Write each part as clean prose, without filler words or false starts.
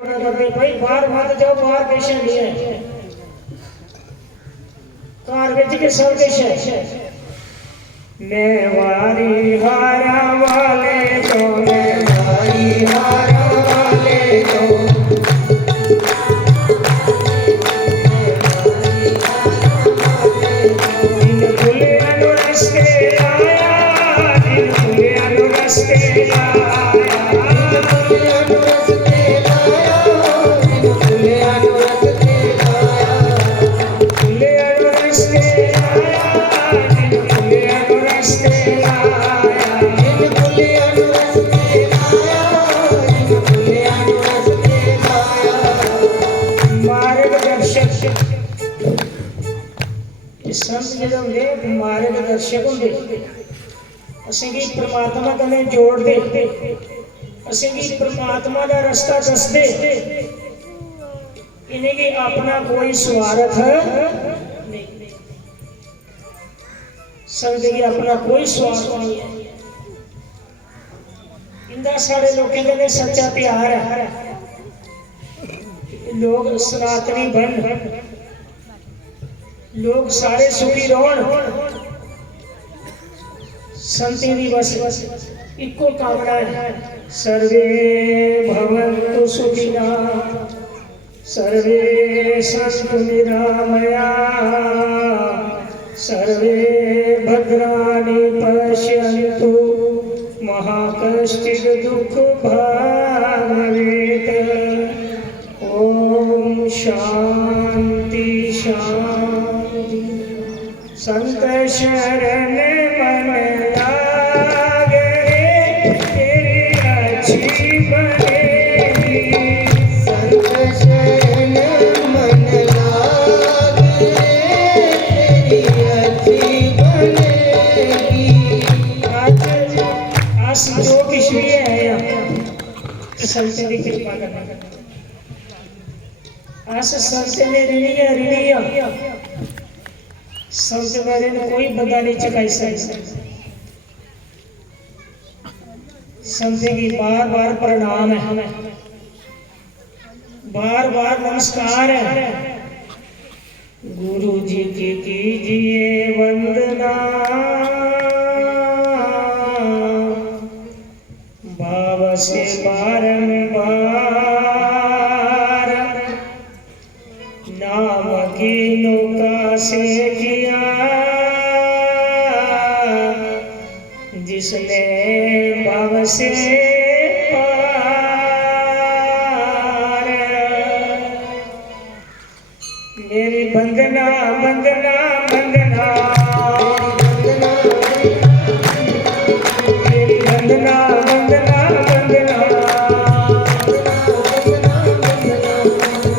भाई बाहर मत जाओ, बाहर कैसे नहीं है कार बेच के सब कैसे मैं वारी हारा वाले तो मैं वारी हारा वाले तो दिन खुले अनुरस्ते आया, दिन खुले अनुरस्ते आया, दिन खुले अनुरस्ते आया, दिन खुले अनुरस्ते आया, खुले अनुरस्ते आया, दिन खुले अनुरस्ते आया, दिन खुले अनुरस्ते आया, दिन खुले अनुरस्ते आया। मार्गदर्शक संत जो होंगे मार्गदर्शक होंगे, असें गी परमात्मा कन्नै जोड़दे, असें गी परमात्मा दा रास्ता दसदे। इन्हें गी अपना कोई स्वार्थ नहीं, संत गी अपना कोई स्वार्थ नहीं है। इंदा साढ़े लोगों कन्नै सच्चा प्यार है। लोग सनातनी बन, लोग सारे सुखी रोन, संती दी बस इको कामना है, सर्वे भवन्तु सुखिना सर्वे सन्तु निरामया सर्वे भद्राणि पश्यन्तु मा कश्चित् दुःखभाग् भवेत्। ओम शांति शांति। संत शरण मन लागे तेरी अच्छी बनेगी, संत शरण मन लागे तेरी अच्छी बनेगी। आज जो किश भी है संत की कृपा करना, आज संत ने ऋणिया संत बारे में कोई बंदा नहीं चुकाई सकता। संत की बार बार प्रणाम है, बार बार नमस्कार है। गुरु जी की कीजिए वंदना, भाव से बारंबार नाम की नौका से किया, जिसने भाव से पार। मेरी वंदना वंदना वंदना, मेरी वंदना वंदना वंदना,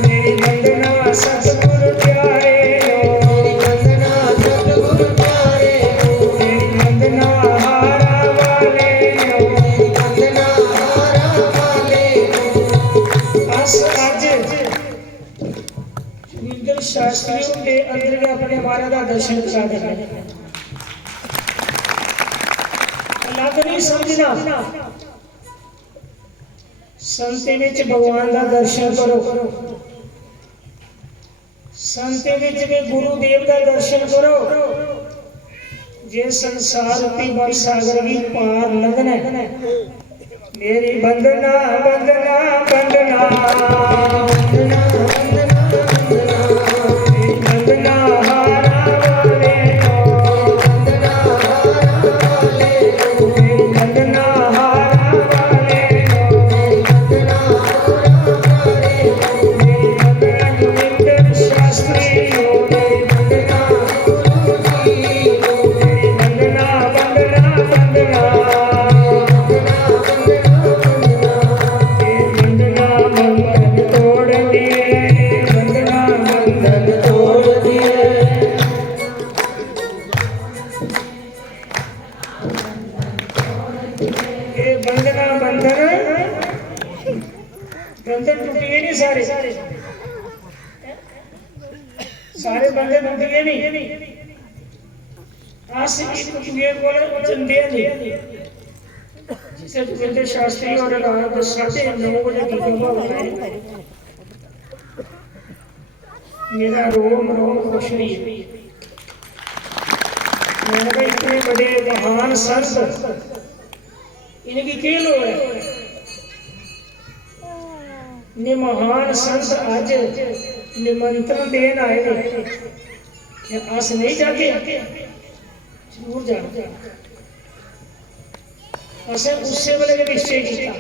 मेरी वंदना सतगुरु प्यारे लो, मेरी वंदना सतगुरु प्यारे लो, मेरी वंदना हारा वाले लो, मेरी वंदना हारा वाले लो। आज विंदर शास्त्रियों के अंदर अपने महाराज का दर्शन करा देना, अलग नहीं समझना। संते विच भगवान का दर्शन करो, संते विच भी गुरुदेव का दर्शन करो। जे संसार रूपी भव सागर भी पार लगना है। मेरी वंदना वंदना वंदना, वंदना वंदना वंदना, मेरी वंदना हारा वाले लो, वंदना हारा वाले लो, मेरी वंदना हारा वाले लो, मेरी वंदना हारा वाले लो, मेरी वंदना गोविंद शास्त्री लो, मेरी वंदना गुरु जी लो, मेरी वंदना वंदना वंदना, वंदना वंदना वंदना, मेरी वंदना बंधन तोड़ दिए, वंदना बंधन तोड़ दिए। ये बंधना बंधन बंधन टूटिए नहीं, सारे सारे बंधन टूटिए नहीं। आज से टूटिए बोले चंदे नहीं। सतविंदर शास्त्री और रात 9:30 बजे की भावना है। मेरा रोम रोम खुश नहीं है। मैंने कहा इतने बड़े महान संत इनकी क्या लो है। ने महान संत आज निमंत्रण देन आए ने अस नहीं जाते जरूर जाते। असें उसे वेले निश्चय किया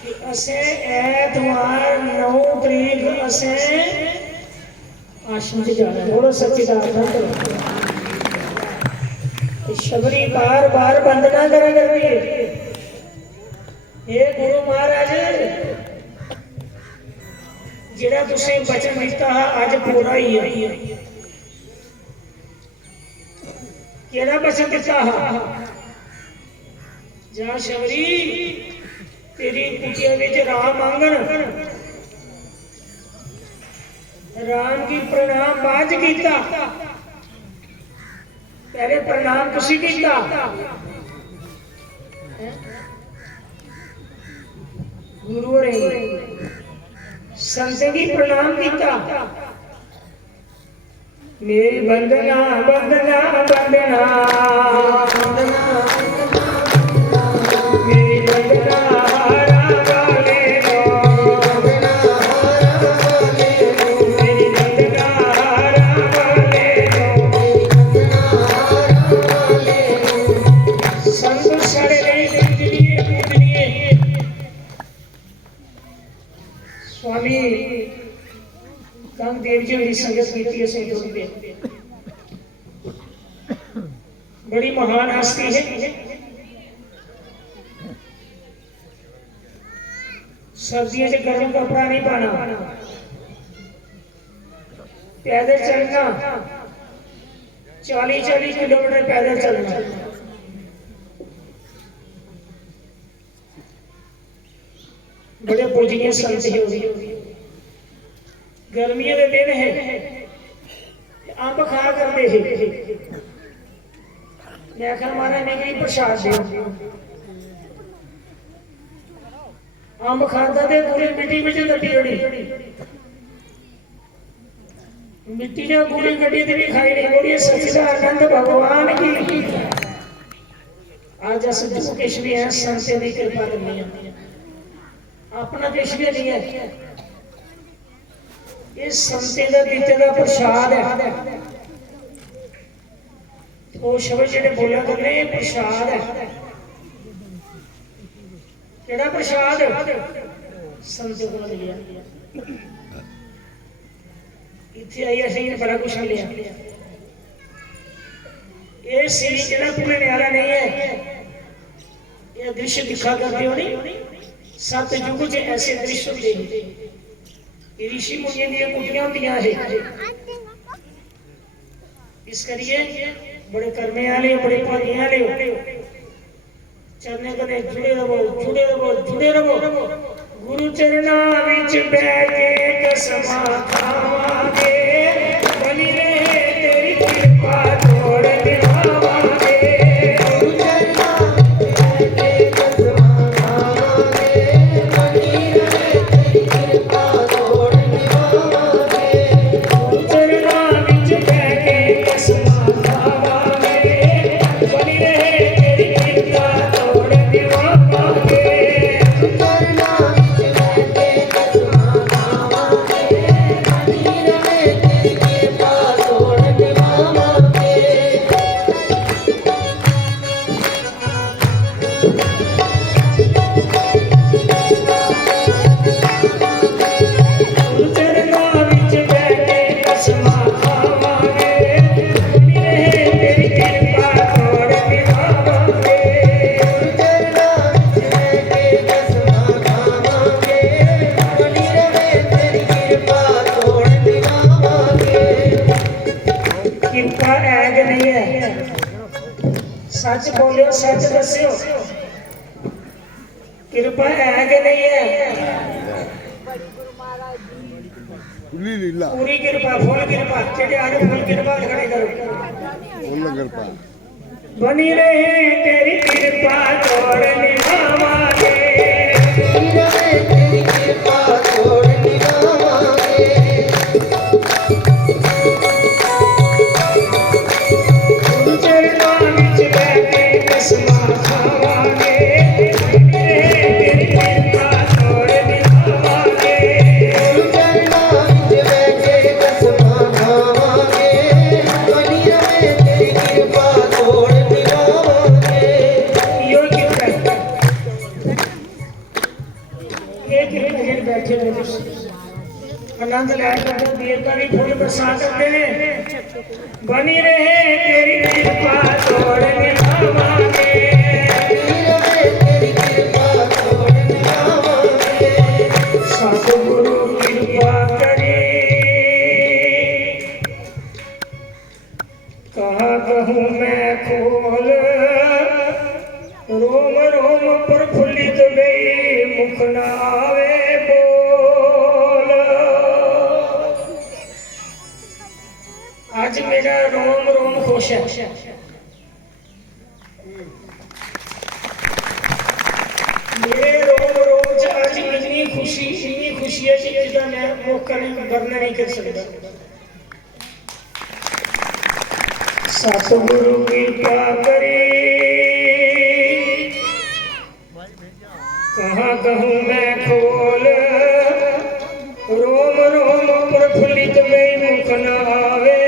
कि असें ऐतवार 9 तरीक असें आश्रम से जाना है। बोलो सच्चिदानंद। शबरी बार बार वंदना करा करती है। हे गुरु महाराज जिहड़ा तुसें वचन दिता अज पूरा ही है। केड़ा वचन दिता जा शबरी तेरी कुटिया विच राम मांगन राम की प्रणाम बाद कीता पहले प्रणाम तुसी कीता। गुरु रे संत की प्रणाम कीता। मेरी वंदना वंदना वंदना मेरी वंदना हारा वाले लो मेरी वंदना हारा वाले लो संत सारे पूजनीय स्वामी कामदेव जी मेरी संगत की थोड़ी बड़ी महान हस्ती है। सर्दियों से गर्म कपड़ा नहीं पाना पैदल चलना 40-40 किलोमीटर पैदल चलना। बड़े पूजनीय संत है। गर्मियों के दिन है अंब खा करते है। मैं आखा महाराज मेरी प्रसाद दो। अंब खाता तो पूरी मिट्टी में गड्डी गड़ी मिट्टी ने पूरी गड्डी भी खाई नहीं। बोलिए सच्चिदानंद भगवान की। आज अस जो किश भी है संत की कृपा करनी है। अपना किश भी नहीं है। इस संते का दिते का प्रसाद है। वो शब्द जेडे बोला करने प्रसाद है। केड़ा प्रसाद संत को लिया इत्थे आई असीं बड़ा कुछ लिया। ये सीन जेड़ा पूरे न्यारा नहीं है। ये दृश्य दिखा करते हो नहीं सतयुग च ऐसे दृश्य होते हैं। ऋषि मुनियों दी कुटियां होंदियां है। इस करिए बड़े कर्मे वाले बड़े भागी वाले चरने कने जुड़े रहो जुड़े रहो जुड़े रहो। गुरु चरना विच बैठ के कसमा खावांगे बनी रहे तेरी कृपा तोड़ दिवावांगे। गुरु चरना विच बैठ के कसमा खावांगे बनी रहे तेरी कृपा तोड़ दिवावांगे। गुरु चरना विच बैठ के कसमा खावांगे बनी रहे तेरी कृपा तोड़ दिवावांगे। कृपा है कि नहीं है? सच बोलो सच दस्यो कृपा है कि नहीं है? पूरी कृपा फुल कृपा जेडे आज फुल कृपा खड़े करो बनी रहे तेरी कृपा तोड़ निभावा। आनंद लिया करते देवता भी फूल बरसा करते हैं। बनी रहे तेरी कृपा तोड़ निभावांगे, सतगुरु कृपा करे। कहाँ कहूँ मैं खोल, रोम रोम प्रफुल्लित गई, मुख न आवे बोल। आज मेरा रोम रोम खुश है। मेरे रोम रोम च आज इतनी खुशी है कि जिसका मैं मौका वर्णन नहीं कर सकता। सतगुरु कृपा करे, कहाँ कहूँ मैं खोल, रोम रोम प्रफुल्लित गई, मुख न आवे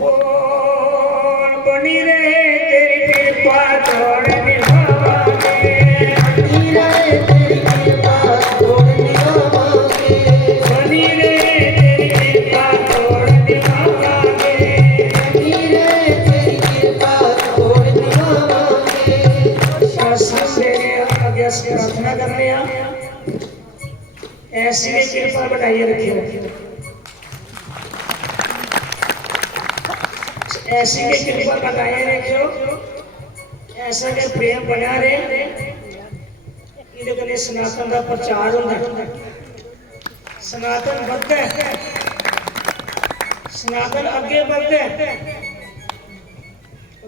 बोल। बनी रहे तेरी कृपा तोड़ निभावांगे, बनी रहे तेरी कृपा तोड़ निभावांगे, बनी रहे तेरी कृपा तोड़ निभावांगे, बनी रहे तेरी कृपा तोड़ निभावांगे। शास्त्र से आज्ञा से प्रार्थना कर रहे हैं, ऐसी कृपा बनाइए रखियो, ऐसी भी कृपा बनाए रखियो, ऐसा के प्रेम बना रहे। इहदे कन्नै सनातन का प्रचार होंदा, सनातन बढ़ता है, सनातन अगे बढ़ता है।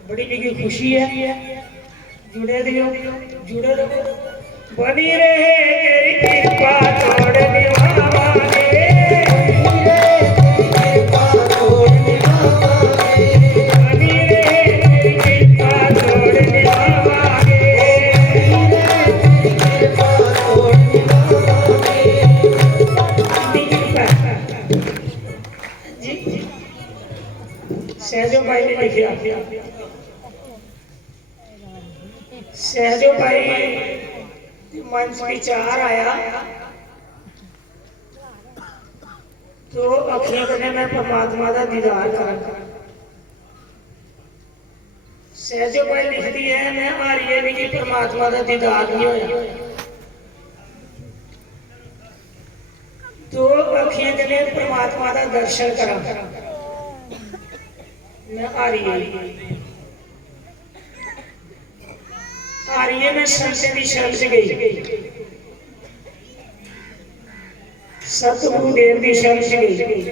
बड़ी बिगी खुशी है, जुड़े रहो, जुड़े रहो। बनी रहे तेरी कृपा तोड़ निभावांगे, बनी रहे तेरी कृपा तोड़ निभावांगे, बनी रहे तेरी कृपा तोड़ निभावांगे, बनी रहे तेरी कृपा तोड़ निभावांगे। जी सहजो भाई ने लिखा, सहजो भाई मंच विचार आया तो अखियां कन्नै मैं परमात्मा का दीदार करा। सहजो भाई लिखती है, मैं हारिए भी परमात्मा का दीदार नहीं होया, तो अखियां कन्नै परमात्मा का दर्शन करा। मैं हारिए में संत की शरण च गई, सतगुरुदेव की शरण च गई।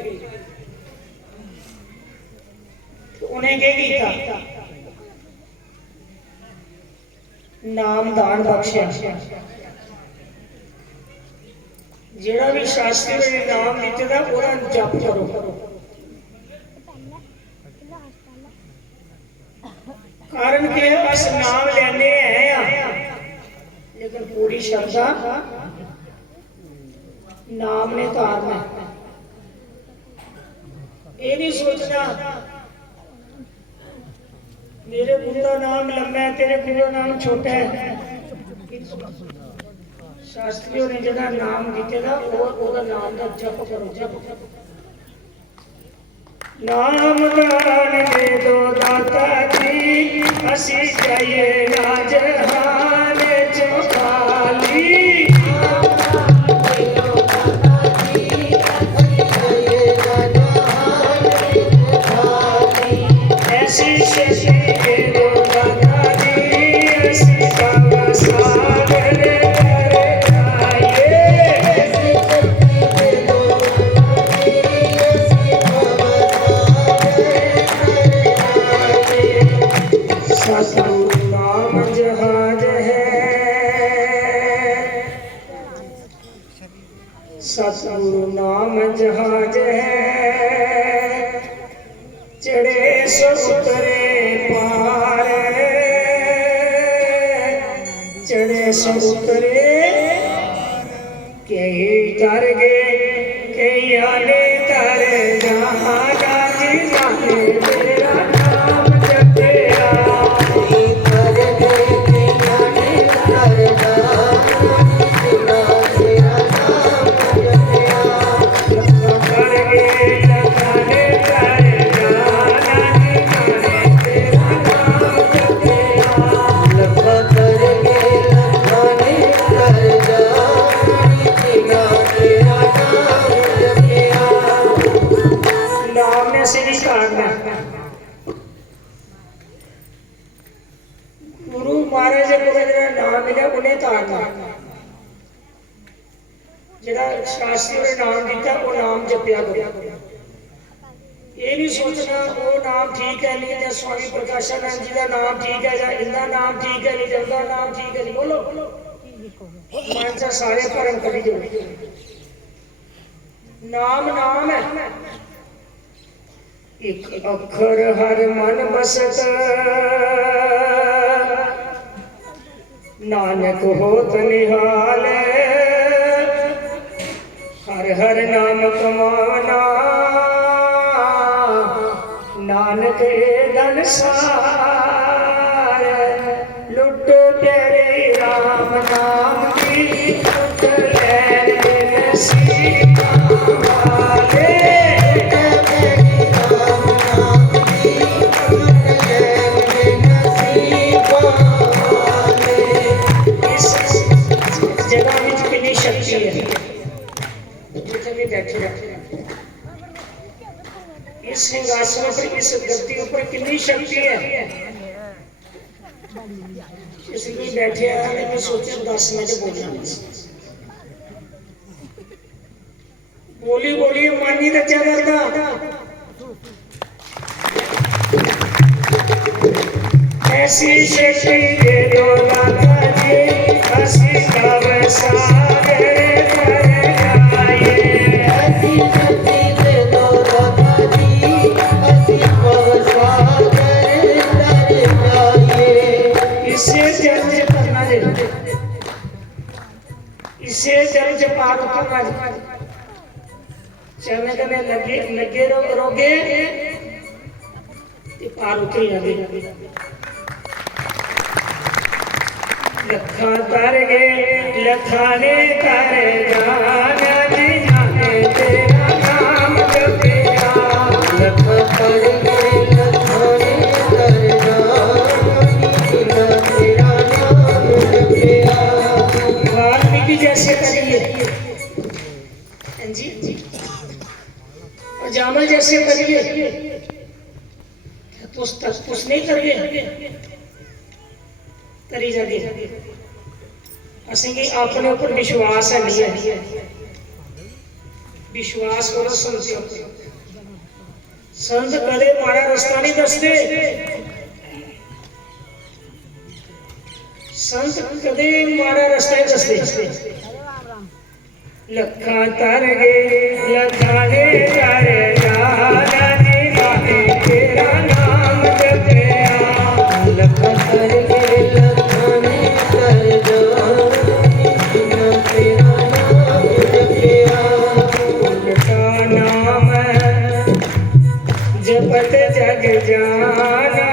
उन्हें क्या किया, नाम दान बख्शा। जेड़ा भी शास्त्री ने नाम दिते दा ओदा जप करो, कारण के अस नाम लेने हैं, लेकिन पूरी श्रद्धा नाम ने तारना। ये नहीं सोचना मेरे गुरु का नाम लंबा है, तेरे गुरु का नाम छोटा है। शास्त्रियों ने जरा नाम दिते ना, वो नाम का जप करो, जप। नाम दान दे दो दाता जी, असी जाइए ना जहान जो खाली। ऐसी शशि दे दो दाता जी, असी बाबा सागर सतगुरु नाम जहाज है, सतगुरु नाम जहाज है, चढ़े सो उतरे पार, चढ़े सो उतरे। कई तर गए कई आने तर जहाँ जी जाने मेरा नाम जपया। ने नाम दिता वो नाम जपया करो। ये नहीं सोचना वो नाम ठीक है नहीं, या स्वामी प्रकाशानंद जी का नाम ठीक है, या इनका नाम ठीक है नहीं, उनका नाम ठीक है नहीं। बोलो मन से सारे भरम करी दो। नाम नाम है, एक अखर हर मन बसत, नानक होत निहाल। हर हर नाम कमाना, नानक धन सार। लुट प्यारे राम नाम की, लुट लैन नसीबा वाले। जगह में कितनी शक्ति है, इस सिंहासन पर, इस गद्दी ऊपर कितनी शक्ति है। इसलिए बैठे मैं सोचा 10 मिनट बोलना, बोली बोली मन नहीं रचा करता। ऐसी शक्ति दे दो माता जी, हंसी का सागर कर जाए। ऐसी शक्ति दे दो माता जी, हंसी का सागर कर जाए। इसे जल करना है, इसे जल पार करना है। चलने करने लगे लगे रोगे पार उतर लगे। लखा तर गे लखाने कर जाना जी, जाने तेरा नाम जपेगा। लखा तर गे लखाने कर जाना, तेरा नाम जपेगा। वाल्मीकि जैसे करिए जी, और जामल जैसे करिए, पुछ नहीं करिए करी जागे। असेंगे अपने ऊपर विश्वास है नहीं है, विश्वास करो संत। संत कदे माड़ा रास्ता नहीं दसते, संत कदे माड़ा रास्ता नहीं दसते। लखा तर गे लखाने कर जाना जी, माने तेरा नाम जपया। लखा तर गे लखाने कर जाना, तेरा नाम जपया। उनका नाम जपत जग जाना,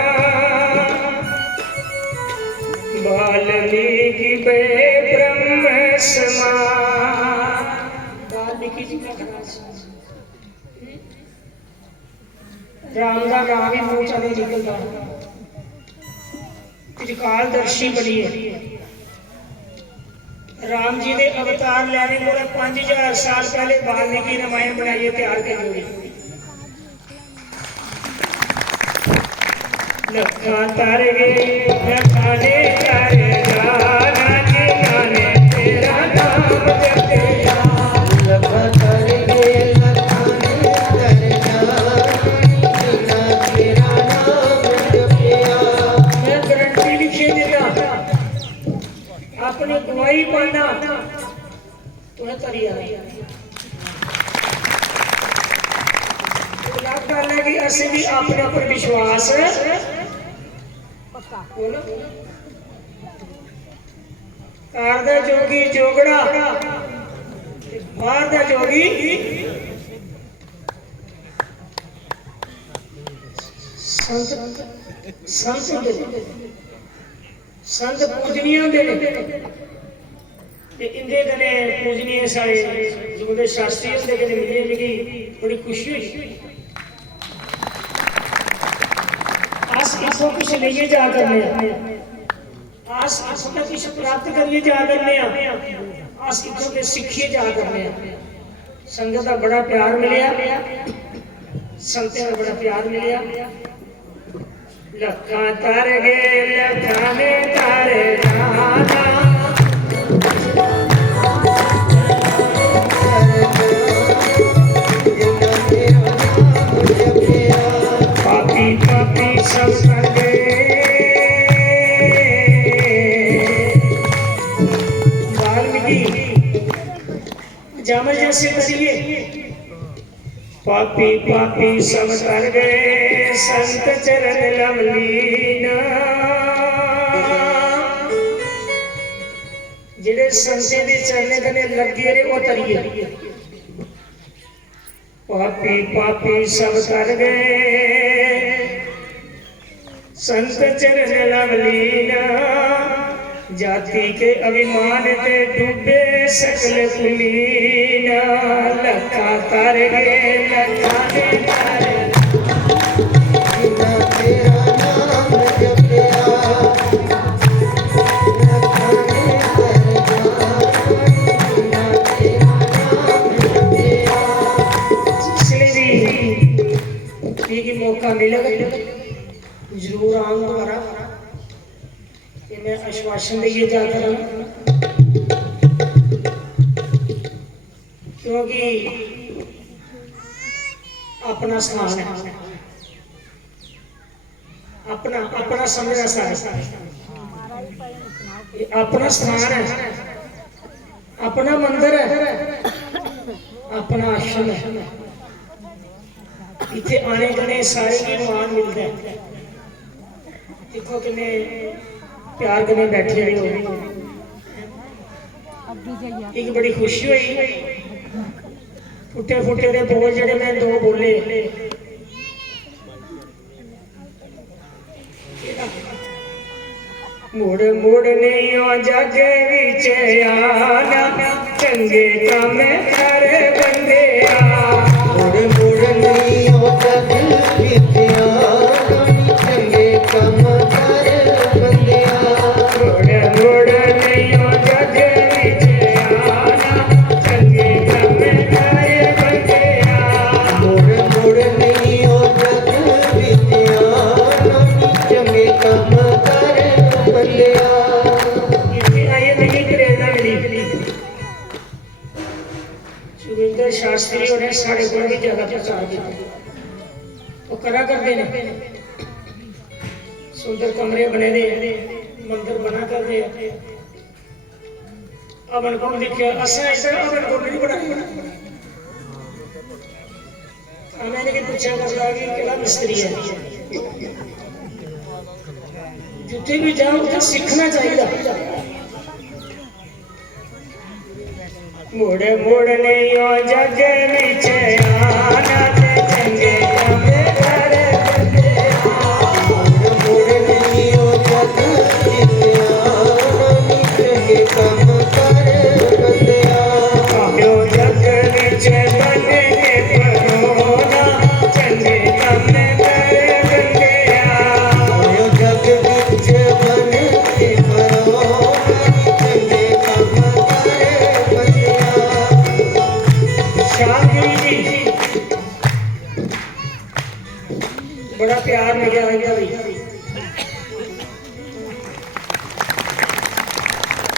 वाल्मीकि बे ब्रह्म समान। वाल्मीकि जी का राम का नाम ही मुंह चले निकलता, त्रिकालदर्शी बनिए। राम जी ने अवतार लेने को 5000 साल पहले वाल्मीकि रामायण बनाइए तैयार कर जोड़ी। लखा तर गे लखाने कर जाना जी, जाने तेरा नाम जपेगा। लखा तर गे लखाने कर जाना, तेरा नाम जपेगा। मैं गारंटी लिखे देता, अपनी गवाही पाना तुम्हें करिया गल है कि असं भी अपने ऊपर विश्वास बोलो। कार दा जोगी जोगड़ा, बाहर दा जोगी संत। संत पूजनीय होंदे ने ते इंदे कन्नै पूजनीय सारे जो शास्त्री होंदे कन्नै मिले, मिगी बड़ी खुशी हुई। आस इथों कुछ लेइए जा करने, आस इथों कुछ प्राप्त करिए जा करने, आस इथों के सीखिए जा करने। संगत का बड़ा प्यार मिलिया, संतां का बड़ा प्यार मिलिया। लखा तर गे लखाने कर जाना, जाल जैसे तरिए पापी पापी सब कर गए संत चरण लवलीना जेड़े संते दे चरने कने लगे रे वो तरिए पापी पापी सब कर गए संत चरण लवलीना जाति के अभिमान ते डूबे सकल कुलीना लखा कर गए लखा ने कर तेरा नाम जपया लखा ने कर इसलिए मौका मिलेगा जरूर आऊँ दोबारा मैं आश्वासन दिए जाता हूँ क्योंकि अपना स्थान है अपना अपना समझना सारा अपना स्थान है अपना मंदिर है अपना आश्रम है इतने आने जाने सारे ही मान मिलता है देखो कि मैं प्यार करने बैठे रहे हो एक बड़ी खुशी हुई फुटे फुटे दे बोल जेडे मैं दो बोले मुड़ मुड़ नहीं जग विच आना चंगे काम कर बंदे मुड़ मुड़ नहीं जग विच आना चंगे काम कर बंदे मुड़ मुड़ नहीं जग विच आना चंगे काम कर बंदे मुड़ मुड़ नहीं जग विच आना चंगे काम कर बंदे इतनी आये नहीं प्रेरणा मिली सुरेंद्र शास्त्री और साढ़े को भी जगह प्रचार किया वो करा करते हैं सुंदर कमरे बने दे मंदिर बना कर दे अवन कौन देखिए असा ऐसा अवन कौन नहीं बनाया मैंने भी पूछा कर रहा कि केड़ा मिस्त्री है जिथे भी जाओ उसे सीखना चाहिए मुड़ मुड़ नहीं जग विच आना चंगे काम कर बंदे मुड़ मुड़ नहीं जग विच आना चंगे काम कर बंदे आयो जग विच बन के परोना चंगे काम कर बंदे आयो जग विच बन के परोना चंगे काम कर बंदे बड़ा प्यार मिला इनका भी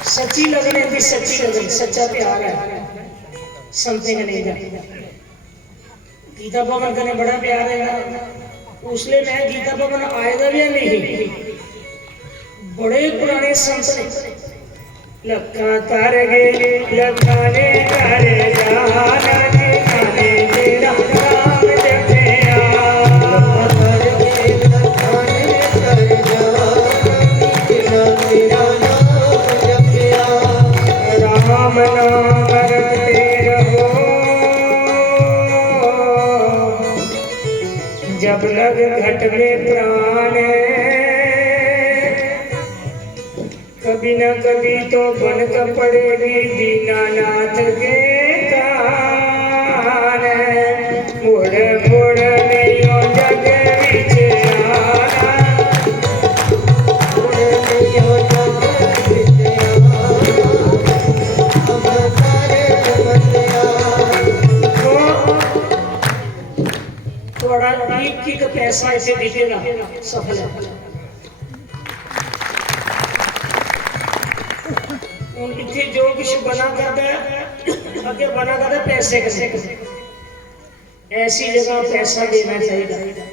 सच्ची लगन है सच्ची लगन सच्चा प्यार है समथिंग नहीं था गीता भवन का बड़ा प्यार है उसलिए मैं गीता भवन आएगा भी नहीं बड़े पुराने संत लखा तार गए लखाने करे जाना ठिकाने तेरा नाम जपया लखा तार गए लखाने करे जाना तेरा नाम जपया राम नाम रटते रहो जब लग घट में प्राण कभी न कभी तो बनक पड़ेगी दीनानाथ के कान मुड़ मुड़ नहीं जग विच आना मुड़ नहीं जग विच आना थोड़ा एक पैसा ऐसे दिखेगा सफल है इतने जो कुछ बना करता है आगे बना करता है पैसे कैसे ऐसी जगह पैसा देना चाहिए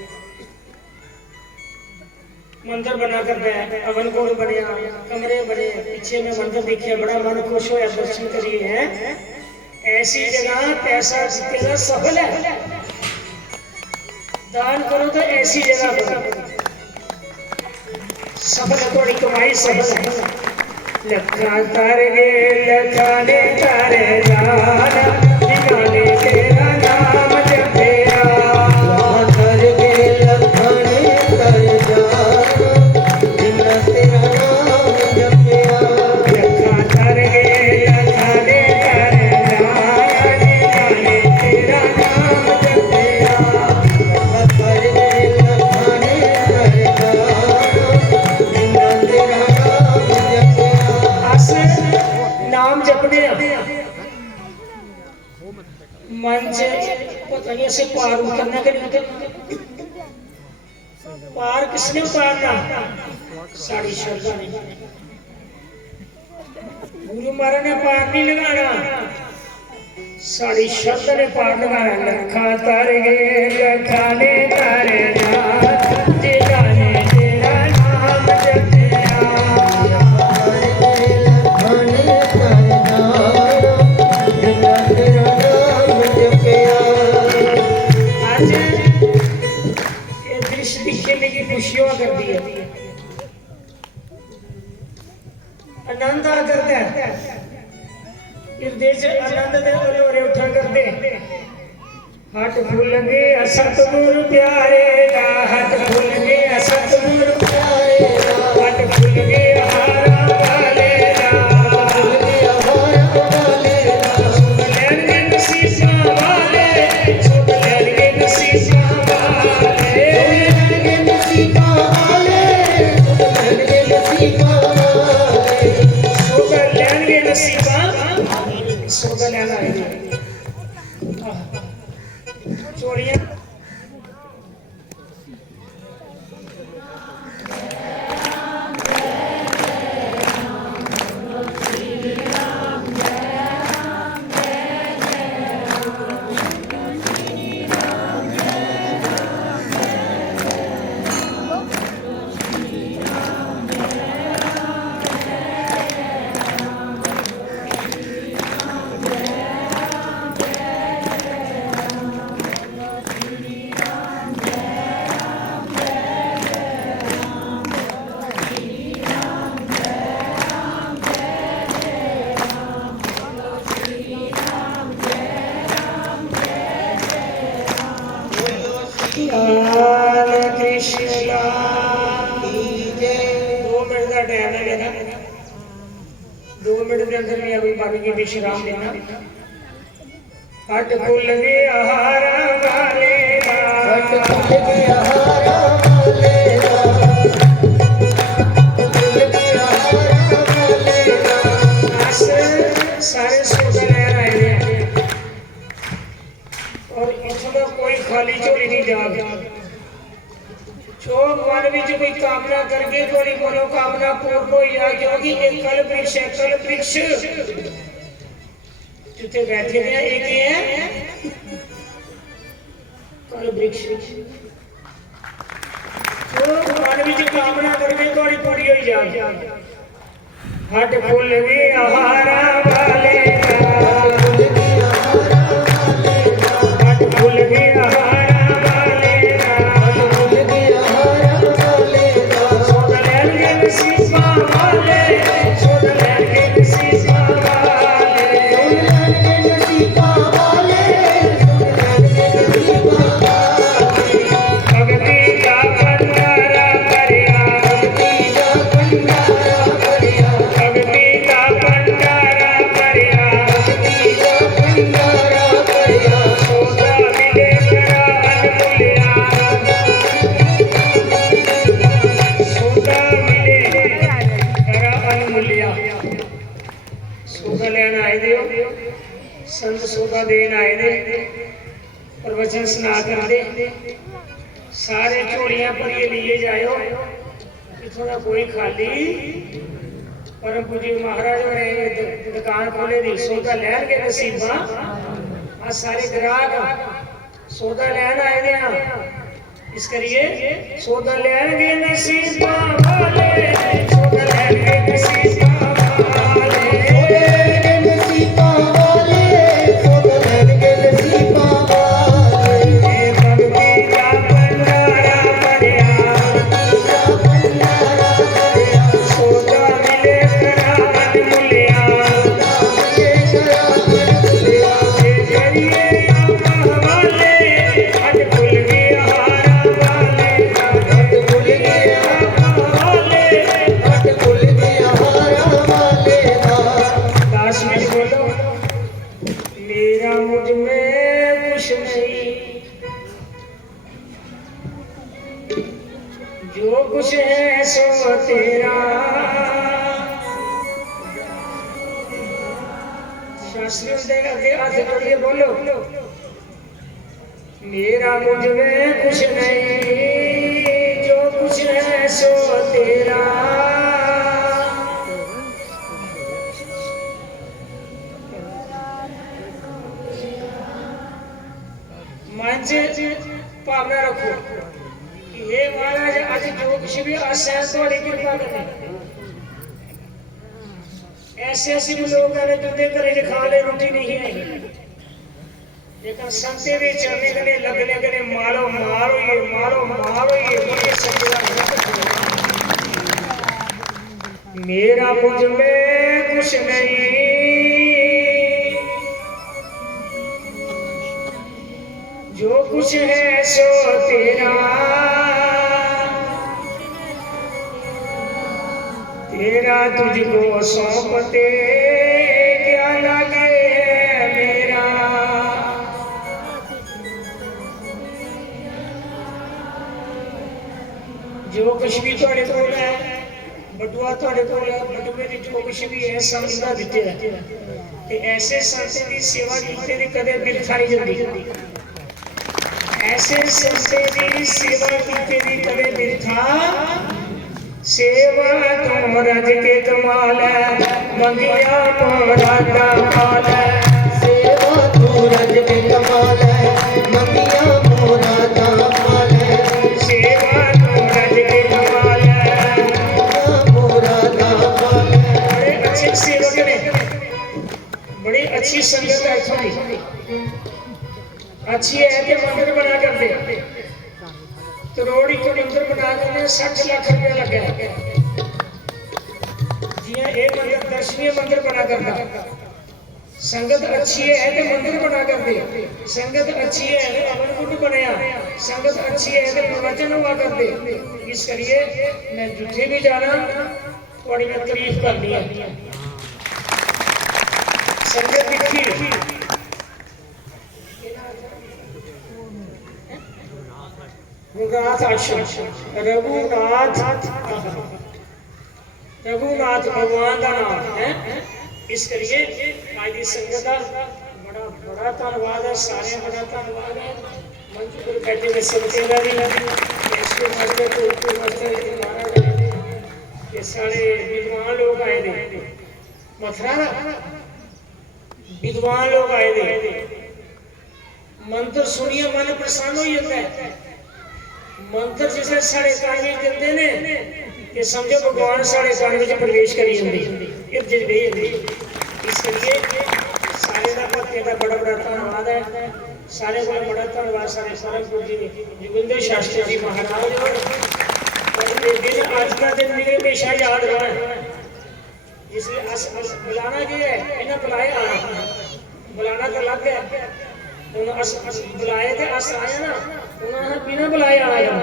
मंदिर बना करता है अवन कोट बनया कमरे बने पीछे में मंदिर देखिए बड़ा मन खुश होया दर्शन करिए है ऐसी जगह पैसा जितना सफल है, दान करो तो ऐसी जगह करो, सफल है, थोड़ी कमाई सफल है। लखा तारे गे लखाने तारे जाना, जिन्होंने तेरा नाम जपया। तारे गे लखाने तारे जाना, जिन्होंने तेरा नाम जपया। लखा तारे गे लखाने तारे जाना, जिन्होंने तेरा नाम जपया। तारे गे लखाने तारे जाना, जिन्होंने तेरा नाम जपया। अस नाम जपने मन से पता नहीं ऐसे पार उतरना कि नहीं उतरना। पार किसने उतारना? साड़ी श्रद्धा ने। गुरु महाराज ने पार नहीं लगाना, साड़ी श्रद्धा ने पार लगाना। लखा तारे गे लखाने तारे जान, जिन्होंने तेरा नाम जपया। तारे गे लखाने तारे जाना, जिन्होंने तेरा नाम जपया। आज ये दृश्य दिखने की खुशियों कर दी है, आनंद आ करता है। हृदय से आनंद दे और उठा करते। हट फूल गए सतगुरु प्यारे का, हट फूल गए सतगुरु प्यारे का, हट फूल गए हारा वाले का, फूल गया हारा वाले का। सुन लेंगे नसीबा वाले, सुन लेंगे नसीबा वाले, लगे नसीबा वाले, लगे नसीबा वाले। सुन लेंगे नसीबा, सुन लेना है चोरियां। लाल कृष्ण लाल की जय। 2 मिनट का टाइम है मेरा, 2 मिनट के अंदर में अभी बाकी की विश्राम लेना। हट फूल गए हारा वाले का, हट फूल गया हारा वाले का, फूल गया हारा वाले का। आज सारे सोचल आए हैं और इसमें कोई खाली झोली नहीं जा। जो मन में कोई कामना करके थोड़ी मनोकामना पूर्ण हो या, क्योंकि एक कल वृक्ष है, कल वृक्ष जितने बैठे हैं एक ही है, कल वृक्ष। जो मन में कामना करके थोड़ी पूरी हो जा। हट फूल गए हारा वाले का, फूल गया हारा वाले का, हट फूल गए हारा वाले का, फूल गया हारा वाले का। सोच लेंगे नसीबा वाले, सोच लेंगे नसीबा वाले, लगे नसीबा वाले, लगे नसीबा वाले। भक्ति का भंडारा करया, भक्ति का भंडारा भरिया, भक्ति का भंडारा करया, भक्ति का भंडारा भरिया। सोचा मिले करा अनमूल्या, सोचा मिले करा अनमूल्या। सोचा लेना आए दे, संत सोचा देना आए दे, प्रवचन सुना कर दे। सारे झोलियां भरिए लिए जाओ, थोड़ा कोई खाली। परम पूज्य महाराज ने दुकान खोले दी, सौदा लैन के नसीबा। आज सारे ग्राहक सौदा लैन आए दे, इस करिए सौदा लैन के नसीबा वाले, सौदा लैन के नसीबा वाले, लगे नसीबा वाले, कुछ नहीं, जो कुछ है सो तेरा। शास्त्री आगे हाथ जोड़िए बोलो, मेरा मुझ में कुछ नहीं, जो कुछ है सो तेरा। मन से भावना रखो कि हे महाराज आज जो कुछ भी आशा थोड़ी कृपा करनी। ऐसे ऐसे भी लोग हैं जो घरे खा ले रोटी नहीं है, लेकिन संते भी चलने लगे लगने लगे मारो मारो ये मारो मारो ये मुझे समझा। मेरा मुझ में कुछ नहीं, जो कुछ है सो तेरा। तेरा तुझको सौंपते क्या लगे मेरा। जो कुछ भी थोड़े कोल है बटुआ थोड़े कोल है, बटुए की जो कुछ भी है समझा दिते है। ऐसे संत की सेवा कीते दी कदे बिरथा नहीं जाती। ऐसे संत की सेवा कीते दी कदे बिरथा। सेवा तुम रज के कमाल है, मंगिया मोरा कमाल है। सेवा तू रज के कमाल है, मंगिया मोरा कमाल है। सेवा तुम रज के कमाल है, मोरा कमाल है। बड़े अच्छे सेवक ने, बड़ी अच्छी संगत है थोड़ी अच्छी है कि मंदिर बना कर दे। करोड़ी को मंदिर बना कर 60 लाख रुपया लगा है। जी हाँ, एक मंदिर दर्शनीय मंदिर बना कर संगत अच्छी है तो मंदिर बना कर दे। संगत अच्छी है तो अमन कुंड बनाया। संगत अच्छी है तो प्रवचन हुआ कर दे। इस करिए मैं जिथे भी जाना थोड़ी मैं तारीफ करनी है। संगत दिखी रघुनाथ आश्रम, रघुनाथ भगवान का नाम है। इस करिए आज की संगत का बड़ा बड़ा धन्यवाद है। सारे बड़ा धन्यवाद है। मंच पर बैठे हुए संगतें का भी इसके मरते तो ऊपर मरते ये सारे विद्वान लोग आए थे मथुरा ना, विद्वान लोग आए थे। मंत्र सुनिए मन प्रसन्न हो जाता है। मंत्र जिसे साढ़े कान में कहते ने ये समझो भगवान साढ़े कान में प्रवेश करी होंगे इसलिए सारे का भक्ति का बड़ा बड़ा धन्यवाद है। सारे को बड़ा धन्यवाद सारे सरमपुर जी जोगिंदर शास्त्री जी महाराज और दिन आज का दिन मेरे हमेशा याद रहा है। इसलिए बुलाना की है इन्हें बुलाया बुलाना तो अलग है। बुलाए थे अस आए ना उन्होंने बिना बुलाए आया।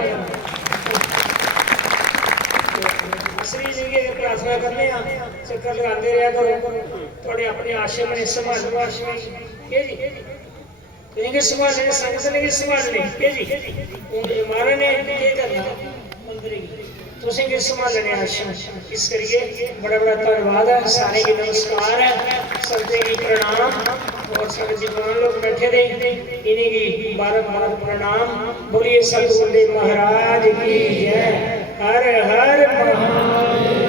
असली जिंदगी प्रार्थना करने चक्कर लगाते रहा करो थोड़े अपने आश्रम ने संभालो। आश्रम जी संभालने संगत ने भी संभालने जी हमारा ने ये करना मंदिर तुसें भी संभालने आश्रम। इस करिए बड़ा बड़ा धन्यवाद है। सारे की नमस्कार है, सबके की प्रणाम और सारे विद्वान लोग बैठे थे इन्हीं की बार बार प्रणाम। बोलिए सतगुरुदेव महाराज की जय। हर हर महादेव।